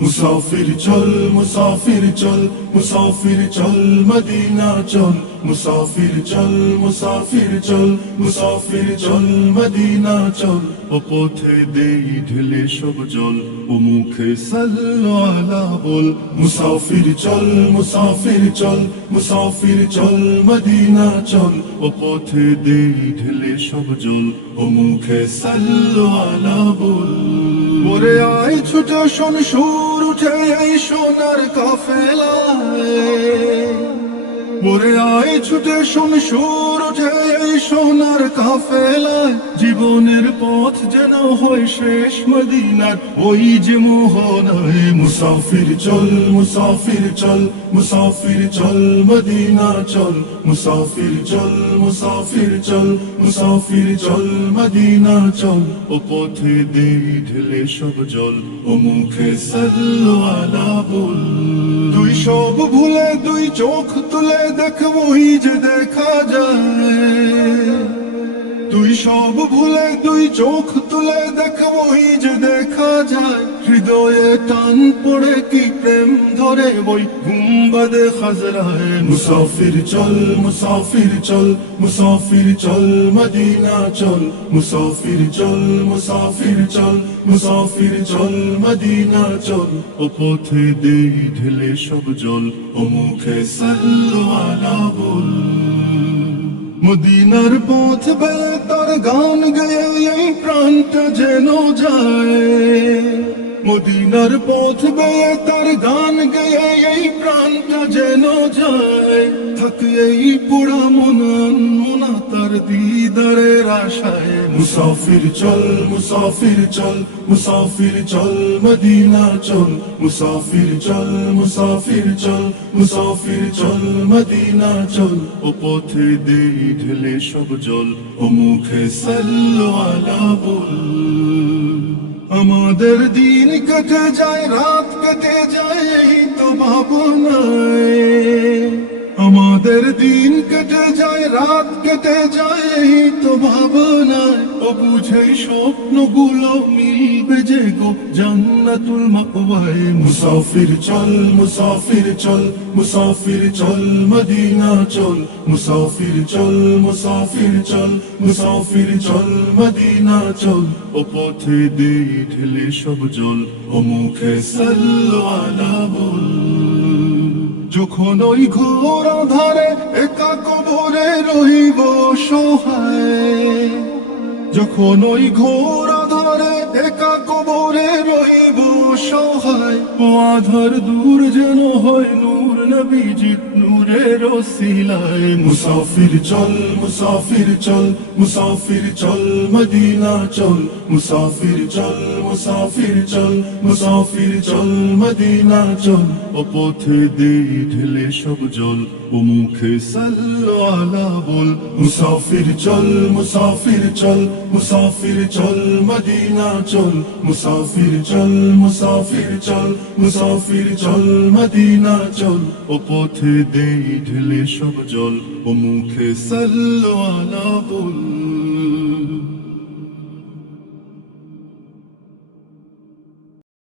মুসাফির চল মুসাফির চল মুসাফির চল, মদিনা চল, মুসাফির চল মুসাফির চল মুসাফির চল, মদিনা চল। ও পথে দেই ঢেলে সব জল, ও মুখে সাল্লো বল। মুসাফির চল মুসাফির চল মুসাফির চল, মদিনা চল। ও পথে দেই ঢেলে সব জল, ও মুখে সাল্লো বল। ওরে আয় ছুটে শোন সুর উঠে এই সোনার কাফেলায়। মরে আয় ছুটে শোন সুর উঠে এই সোনার কাফেলায় জীবনের পথ যেন হয় শেষ মদিনার। ওই যে মোহনায় মুসাফির চল মুসাফির চল মুসাফির চল, মদিনা চল, মুসাফির চল মুসাফির চল মুসাফির চল, মদিনা চল। ও পথে দেই ঢেলে সব জল, ও মুখে সাল্লো আলা বল। সব ভুলে দুই চোখ তুলে দেখবই যে দেখা যায়। তুই সব ভুলে দুই চোখ তুলে দেখবই যে দেখা যায়। হৃদয়ে টান পড়ে কি প্রেম ধরে বই? গুম্বাদে খাজরায় মুসাফির চল মুসাফির চল মুসাফির চল, মদিনা চল। মুসাফির চল মুসাফির চল মুসাফির চল, মদিনা চল। ও পথে দেই ঢেলে সব জল, ও মুখে সাল্লো আলা বল। মদিনার পথ বেড়ে তার গান গেয়ে এই প্রাণটা যেন যায়। মদিনার পথ বেয়ে তার গান গেয়ে, এই প্রাণটা যেন যায়। থাকে এই পোড়া মনন মোনা তার দিদারের আশায়। মুসাফির চল মুসাফির চল মুসাফির চল, মদিনা চল। মুসাফির চল মুসাফির চল মুসাফির চল, মদিনা চল। ও পথে দেই ঢেলে সব জল, ও মুখে সাল্লো আলা বল। আমাদের দিন কেটে যায়, রাত কেটে যায়, এই তো ভাবনায়। আমাদের দিন কেটে যায়, রাত কেটে যায়, এই তো ভাবনায়। বুঝে স্বপ্নগুলো মিলবে যে গো। জান্নাতুল মাকওয়ায়, মুসাফির চল মুসাফির চল মুসাফির চল, মদিনা চল, মুসাফির চল মুসাফির চল মুসাফির চল, মদিনা চল। ও পথে দেই ঢেলে সব জল, ও মুখে সাল্লো আলা বল। যখন ওই ঘোর ধারে একা কবরে রহিব সহায় যখন ওই ঘোর ধরে একা কবরে রহিব সহায় ও আধার দূর যেন হয় নূর নবীজি নূরের সিলায় মুসাফির চল মুসাফির চল মুসাফির চল মদিনা চল মুসাফির চল মুসাফির চল মুসাফির চল মদিনা চল ও পথে দেই ঢেলে সব জল ও মুখে সাল্লো আলা বল মুসাফির চল মুসাফির চল মুসাফির চল মদিনা চল মুসাফির চল মুসাফির চল মুসাফির চল, মদিনা চল, ও পথে দেই ঢেলে সব জল, ও মুখে সাল্লো আলা বল